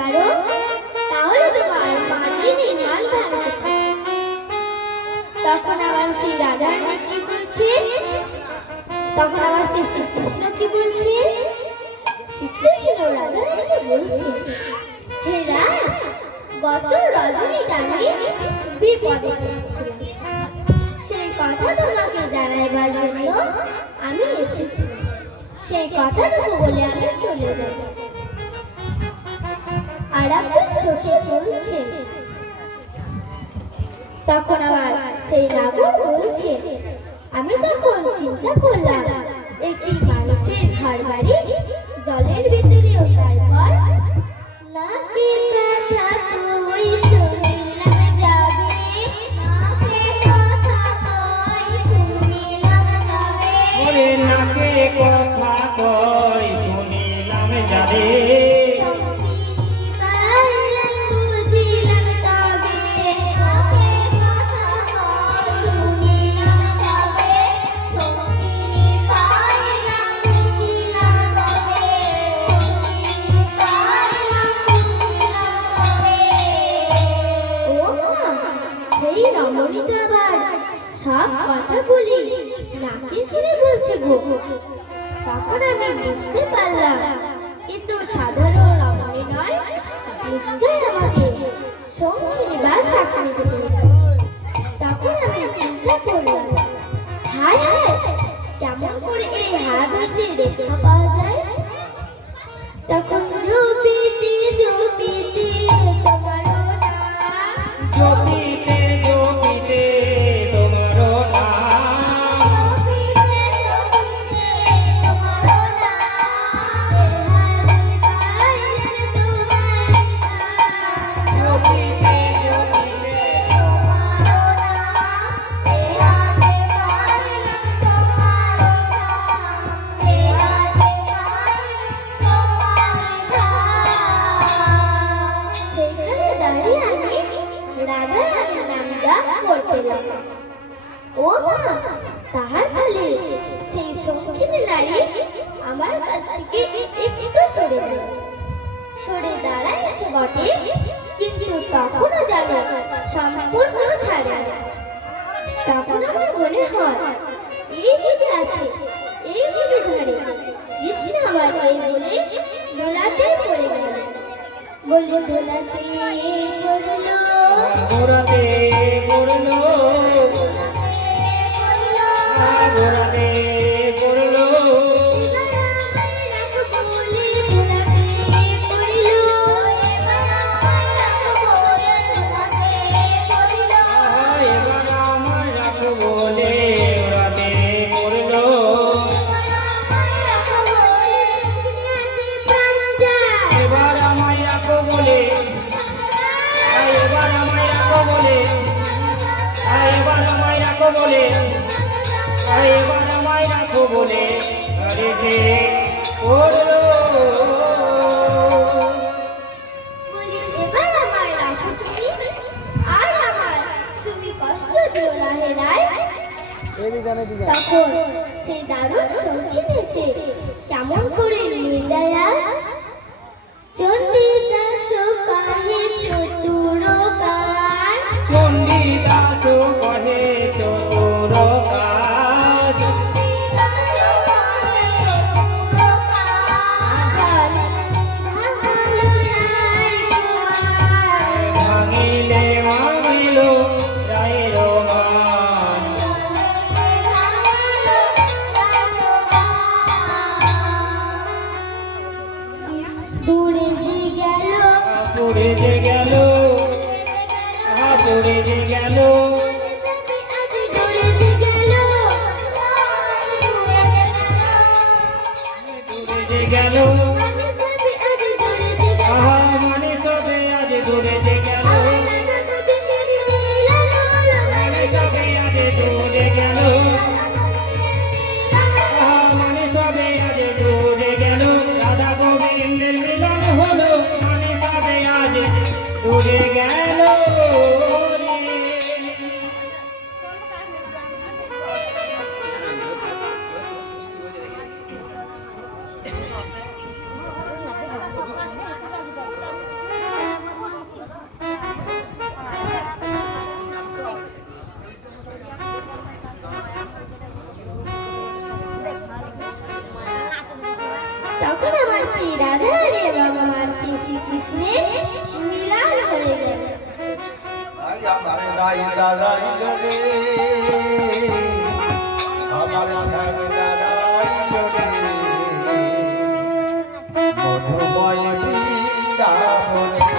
পারো তাহলে তোমার মাটির নির্মাণ ভাঙতে পারো। তখন আবার সেই রাধারানী কি বলছে, তখন আবার সেই শ্রীকৃষ্ণ কি বলছে, শ্রীকৃষ্ণ রাধারানীকে বলছে, হে রাম, গত রজনীতে আমি বিপদে পড়েছিলাম, সেই কথা তোমাকে জানাইবার জন্য আমি এসেছি। সেই কথাটুকু বলে আমি চলে যাব। আর একজন সখী বলছে, তখন আবার সেই নাগর বলছে, আমি তখন চিন্তা করলাম এ কি মানুষের ঘর বাড়ি, জলের ভিতরেও তারপর নাকি কথা তুই শুনিলাম যাবে, নাকে কথা তুই শুনিলাম যাবে, ওরে নাকে কথা কই শুনিলাম যাবে, সব কথা বলি নাকি শুনে বলছে গো। তখন আমি বুঝতে পারলাম কিন্তু সাধারণ রমণী নয়, নিশ্চয় আমাকে সঙ্গিনী বা শাসন নিতে পেরেছে। তখন আমি চিন্তা করলাম, হায় হায়, কেমন করে এই হাত হইতে রেখা পাওয়া যায়। তখন জপিতে জপিতে তোমার নাম, জপিতে জপিতে তোমার নাম, জপিতে জপিতে সেখানে দাঁড়িয়ে আমি রাধা রানীর নাম গান করতে লাগলাম। ও মা, তাহার ফলে সেই সঙ্গিনী নারী আমার কাছ থেকে একটু সরে গেল। সরে দাঁড়াইছে বটে, কিন্তু তখনও যেন সম্পূর্ণ ছাড়ে না। তখন আমার মনে হয় এই বুঝে আছে, এই বুঝে ধরে কৃষ্ণ আমার এই বলে দোলাতে পড়ে গেল। বলে দোলাতে পড়লো, ঘোরাতে পড়লো, ঘোরাতে পড়লো, এবার আমার রাখো বলে ঘোরাতে পড়লো, এবার আমায় রাখো বলে, এবার আমায় রাখো বলে, এবার আমায় রাখো বলে, এবার আমায় রাখো বলে রেখে পড়লো। এবার আমার রাখো তুমি, আর আমার তুমি কষ্ট দিও না হে রায়। তখন সেই দারুণ সঙ্গীত এসে কেমন করে নিয়ে যায় আজ। চণ্ডীদাস কাহে চতুর কার, চণ্ডীদাস কহে চতুর কাজ, ভাঙিলে ভাঙিল রায়ের মান, দূরে যে গেল, পড়ে যে গেল, পড়ে যে গেল, দূরে যে গেল, দূরে যে গেল, আহা মানে সবে আজ দূরে যে গেল, মানে সবে আজ দূরে গেল, আহা মানে সবে আজ দূরে গেল, রাধা গোবিন্দের মিলন হলো, মানে সবে আজ দূরে গেল রে। দাঁড়াইল রে আমার ধ্যান দাঁড়াইল রে মধুময় বৃন্দাবনে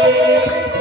Bye.